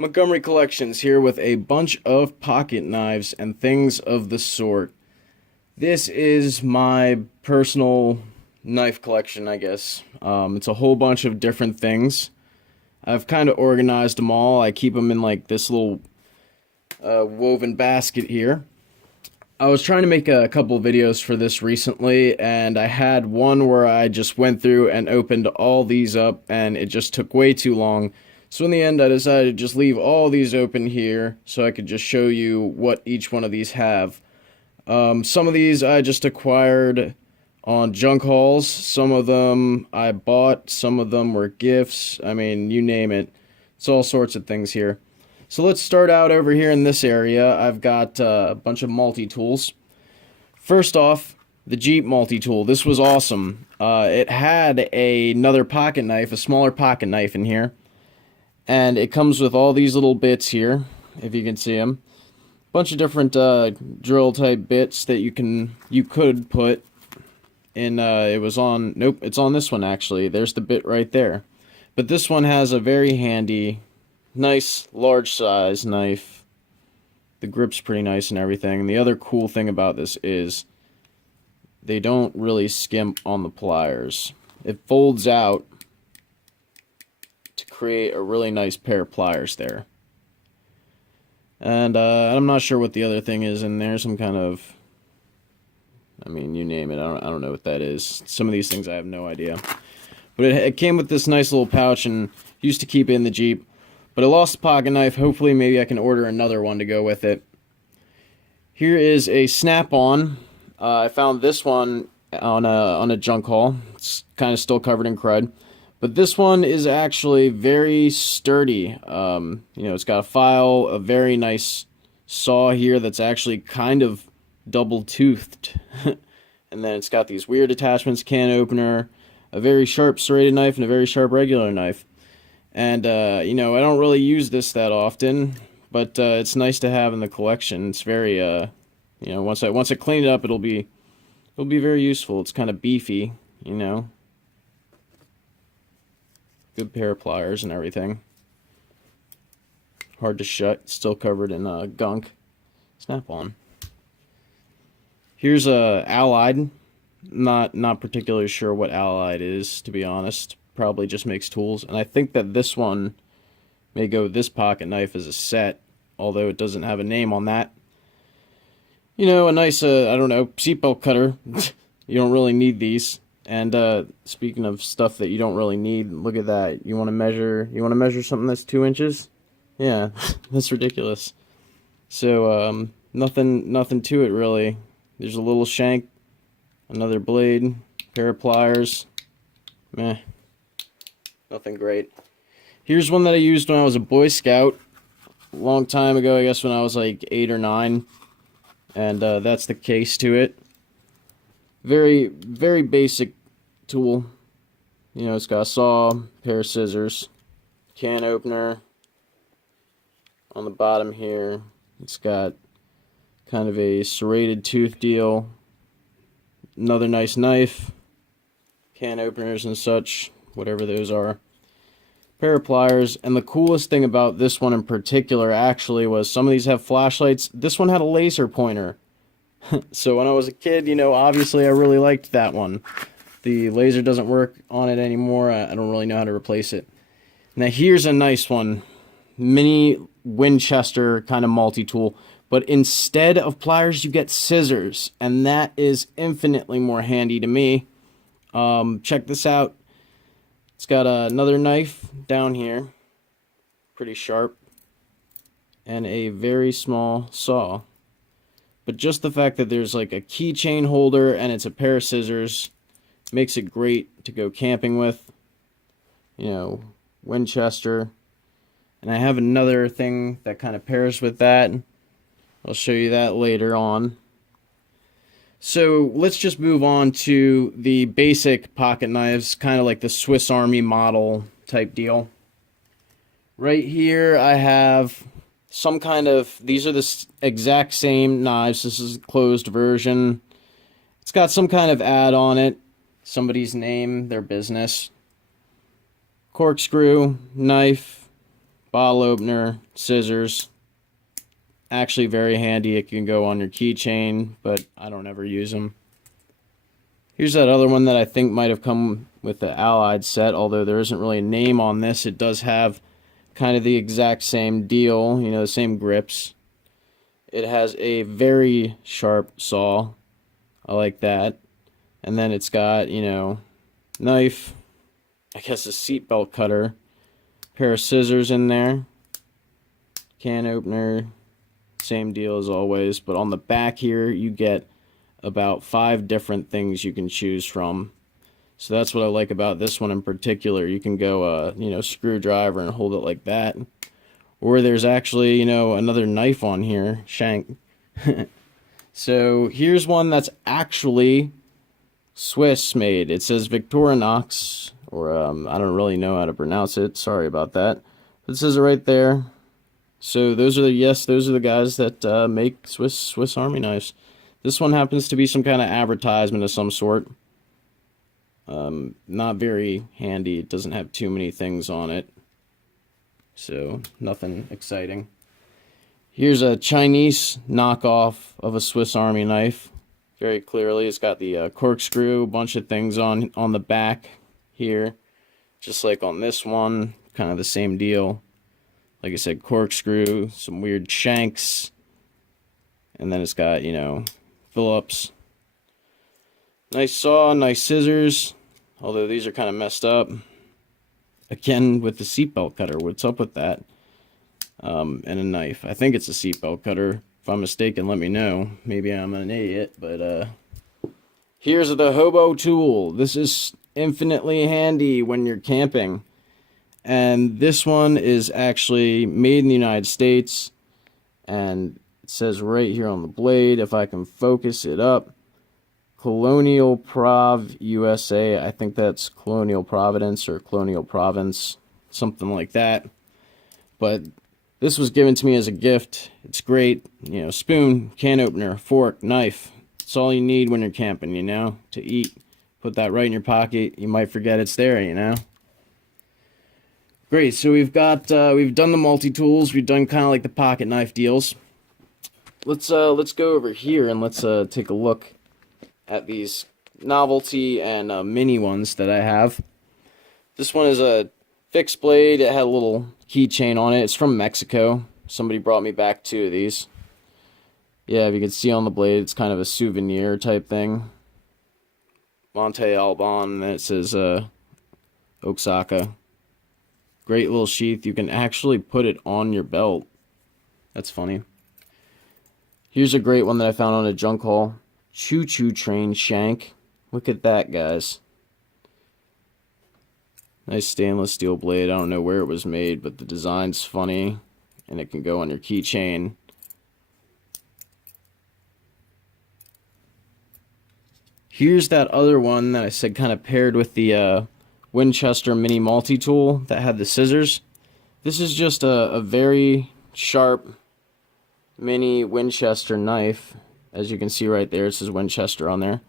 Montgomery Collections here with a bunch of pocket knives and things of the sort. This is my personal knife collection, I guess. It's a whole bunch of different things. I've kind of organized them all. I keep them in like this little woven basket here. I was trying to make a couple videos for this recently, and I had one where I just went through and opened all these up, and it just took way too long. So in the end, I decided to just leave all these open here so I could just show you what each one of these have. Some of these I just acquired on junk hauls. Some of them I bought. Some of them were gifts. I mean, you name it. It's all sorts of things here. So let's start out over here in this area. I've got a bunch of multi-tools. First off, the Jeep multi-tool. This was awesome. It had another pocket knife, a smaller pocket knife in here. And it comes with all these little bits here, if you can see them. Bunch of different drill type bits that you could put in. It's on this one actually. There's the bit right there. But this one has a very handy, nice large size knife. The grip's pretty nice and everything. And the other cool thing about this is they don't really skimp on the pliers. It folds out to create a really nice pair of pliers there. And I'm not sure what the other thing is in there. Some kind of, I mean, you name it. I don't know what that is. Some of these things I have no idea. But it came with this nice little pouch and used to keep it in the Jeep. But I lost the pocket knife. Hopefully maybe I can order another one to go with it. Here is a snap-on. I found this one on a junk haul. It's kind of still covered in crud. But this one is actually very sturdy. It's got a file, a very nice saw here that's actually kind of double-toothed. And then it's got these weird attachments, can opener, a very sharp serrated knife, and a very sharp regular knife. And, I don't really use this that often, but it's nice to have in the collection. It's very, once I clean it up, it'll be very useful. It's kind of beefy, Good pair of pliers and everything. Hard to shut. Still covered in gunk. Snap-on. Here's a Allied. Not particularly sure what Allied is, to be honest. Probably just makes tools. And I think that this one may go with this pocket knife as a set, although it doesn't have a name on that. A nice, seatbelt cutter. You don't really need these. And speaking of stuff that you don't really need, look at that. You want to measure something that's 2 inches? Yeah, that's ridiculous. So nothing to it really. There's a little shank, another blade, pair of pliers. Meh. Nothing great. Here's one that I used when I was a Boy Scout a long time ago, I guess when I was like 8 or 9. And that's the case to it. Very, very basic tool. It's got a saw, pair of scissors, can opener on the bottom here. It's got kind of a serrated tooth deal. Another nice knife, can openers and such, whatever those are. Pair of pliers. And the coolest thing about this one in particular actually was some of these have flashlights. This one had a laser pointer. So when I was a kid, obviously I really liked that one. The laser doesn't work on it anymore. I don't really know how to replace it. Now here's a nice one. Mini Winchester kind of multi-tool. But instead of pliers, you get scissors. And that is infinitely more handy to me. Check this out. It's got another knife down here. Pretty sharp. And a very small saw. But just the fact that there's like a keychain holder and it's a pair of scissors makes it great to go camping with. Winchester. And I have another thing that kind of pairs with that. I'll show you that later on. So let's just move on to the basic pocket knives, kind of like the Swiss Army model type deal. Right here I have some kind of, these are the exact same knives. This is a closed version. It's got some kind of ad on it. Somebody's name, their business. Corkscrew, knife, bottle opener, scissors. Actually very handy. It can go on your keychain, but I don't ever use them. Here's that other one that I think might have come with the Allied set, although there isn't really a name on this. It does have kind of the exact same deal, you know, the same grips. It has a very sharp saw. I like that. And then it's got, you know, knife, I guess a seatbelt cutter, pair of scissors in there, can opener, same deal as always. But on the back here, you get about 5 different things you can choose from. So that's what I like about this one in particular. You can go, you know, screwdriver and hold it like that. Or there's actually, you know, another knife on here, shank. So here's one that's actually Swiss made. It says Victorinox, or I don't really know how to pronounce it. Sorry about that. It says it right there. So those are the guys that make Swiss Army knives. This one happens to be some kind of advertisement of some sort. Not very handy. It doesn't have too many things on it. So, nothing exciting. Here's a Chinese knockoff of a Swiss Army knife. Very clearly, it's got the corkscrew, a bunch of things on the back here. Just like on this one, kind of the same deal. Like I said, corkscrew, some weird shanks. And then it's got, you know, Phillips. Nice saw, nice scissors. Although these are kind of messed up. Again, with the seatbelt cutter. What's up with that? And a knife. I think it's a seatbelt cutter. If I'm mistaken, let me know. Maybe I'm an idiot, but here's the hobo tool. This is infinitely handy when you're camping. And this one is actually made in the United States. And it says right here on the blade, if I can focus it up, Colonial Prov USA. I think that's Colonial Providence or Colonial Province, something like that. But this was given to me as a gift. It's great. You know, spoon, can opener, fork, knife. It's all you need when you're camping, you know, to eat. Put that right in your pocket. You might forget it's there, you know. Great. So we've done the multi-tools. We've done kind of like the pocket knife deals. Let's go over here and let's take a look at these novelty and mini ones that I have. This one is a fixed blade. It had a little keychain on it. It's from Mexico. Somebody brought me back 2 of these. Yeah, if you can see on the blade, it's kind of a souvenir type thing. Monte Alban, and it says Oaxaca. Great little sheath. You can actually put it on your belt. That's funny. Here's a great one that I found on a junk haul. Choo-choo train shank. Look at that, guys. Nice stainless steel blade. I don't know where it was made, but the design's funny. And it can go on your keychain. Here's that other one that I said kind of paired with the Winchester mini multi-tool that had the scissors. This is just a very sharp mini Winchester knife. As you can see right there, it says Winchester on there.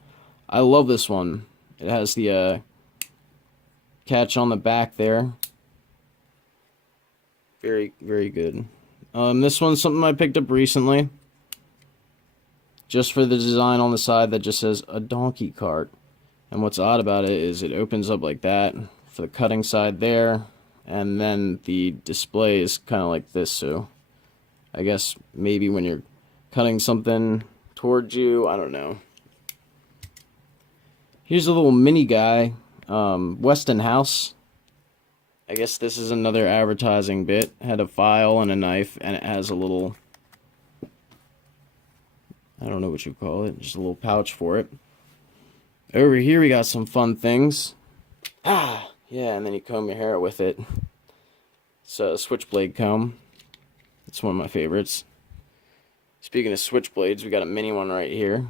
I love this one. It has the catch on the back there. Very, very good. This one's something I picked up recently. Just for the design on the side that just says a donkey cart. And what's odd about it is it opens up like that for the cutting side there. And then the display is kind of like this. So I guess maybe when you're cutting something towards you, I don't know. Here's a little mini guy, Westonhouse. I guess this is another advertising bit. It had a file and a knife, and it has a little, I don't know what you call it, just a little pouch for it. Over here we got some fun things. Yeah, and then you comb your hair with it. It's a switchblade comb. It's one of my favorites. Speaking of switchblades, we got a mini one right here.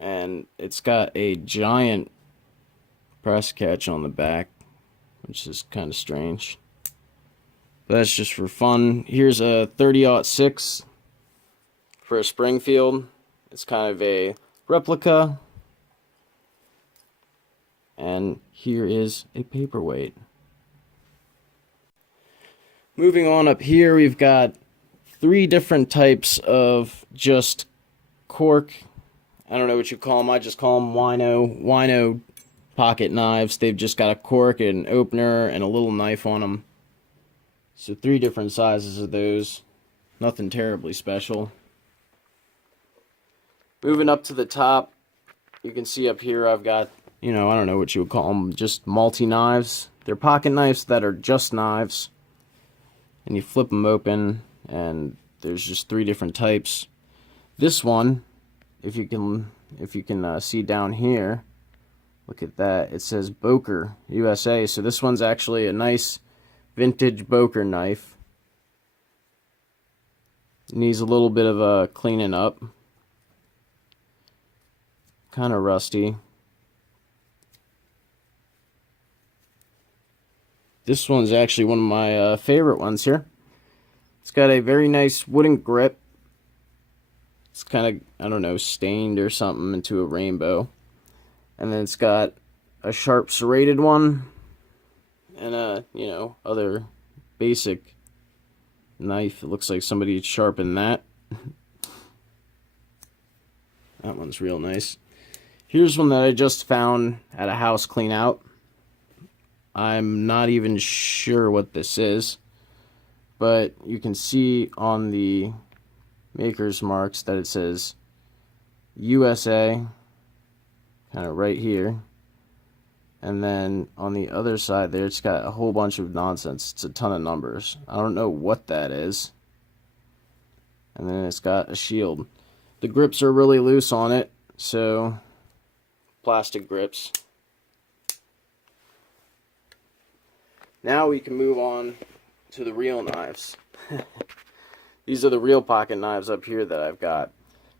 And it's got a giant press catch on the back, which is kind of strange. But that's just for fun. Here's a 30-06 for a Springfield. It's kind of a replica. And here is a paperweight. Moving on up here, we've got 3 different types of just cork. I don't know what you call them. I just call them wino pocket knives. They've just got a cork, an opener, and a little knife on them. So 3 different sizes of those. Nothing terribly special. Moving up to the top, you can see up here I've got, I don't know what you would call them, just multi-knives. They're pocket knives that are just knives. And you flip them open, and there's just 3 different types. This one, if you can see down here, look at that. It says Boker USA. So this one's actually a nice vintage Boker knife. It needs a little bit of a cleaning up. Kind of rusty. This one's actually one of my favorite ones here. It's got a very nice wooden grip. It's kind of, I don't know, stained or something into a rainbow. And then it's got a sharp serrated one. And a, other basic knife. It looks like somebody sharpened that. That one's real nice. Here's one that I just found at a house clean out. I'm not even sure what this is, but you can see on the maker's marks that it says USA, kind of right here. And then on the other side there, it's got a whole bunch of nonsense. It's a ton of numbers. I don't know what that is. And then it's got a shield. The grips are really loose on it, so plastic grips. Now we can move on to the real knives. These are the real pocket knives up here that I've got.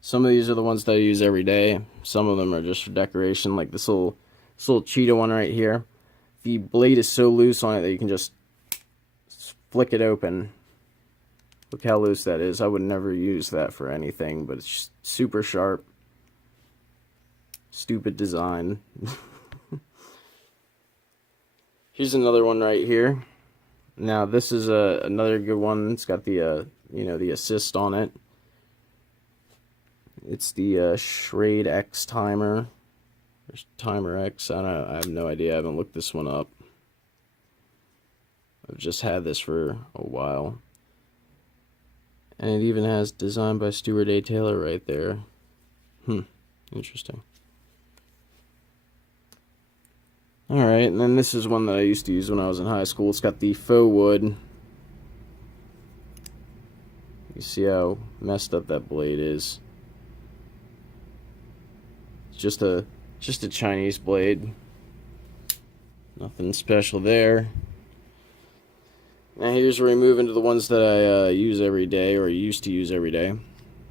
Some of these are the ones that I use every day. Some of them are just for decoration, like this little cheetah one right here. The blade is so loose on it that you can just flick it open. Look how loose that is. I would never use that for anything, but it's just super sharp. Stupid design. Here's another one right here. Now this is another good one. It's got the the assist on it. It's the S.W.A.T X timer. There's timer X. I have no idea. I haven't looked this one up. I've just had this for a while. And it even has designed by S.W.A.T. Taylor right there. Interesting. Alright, and then this is one that I used to use when I was in high school. It's got the faux wood. You see how messed up that blade is. It's just a Chinese blade. Nothing special there. Now here's where we move into the ones that I use every day, or used to use every day.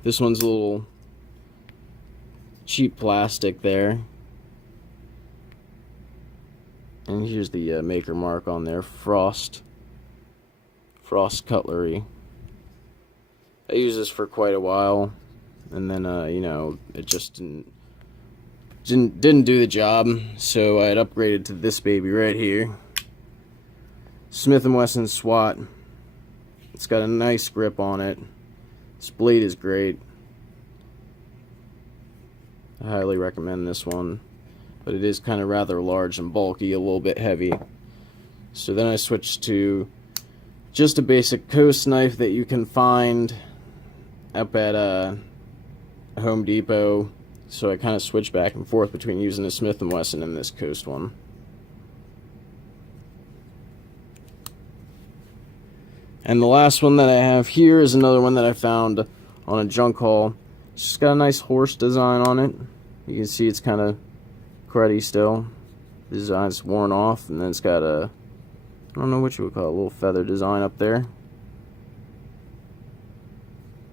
This one's a little cheap plastic there. And here's the maker mark on there, Frost Cutlery. I used this for quite a while, and then it just didn't do the job, so I had upgraded to this baby right here, Smith & Wesson S.W.A.T. It's got a nice grip on it. This blade is great. I highly recommend this one. But it is kind of rather large and bulky, a little bit heavy. So then I switched to just a basic coast knife that you can find up at Home Depot. So I kind of switched back and forth between using the Smith & Wesson and this coast one. And the last one that I have here is another one that I found on a junk haul. It's just got a nice horse design on it. You can see it's kind of cruddy still. The design's worn off, and then it's got a, I don't know what you would call it, a little feather design up there.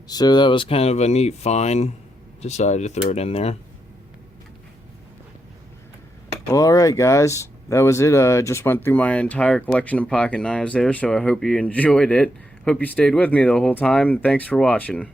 So that was kind of a neat find. Decided to throw it in there. Well, alright guys, that was it. I just went through my entire collection of pocket knives there, so I hope you enjoyed it. Hope you stayed with me the whole time. Thanks for watching.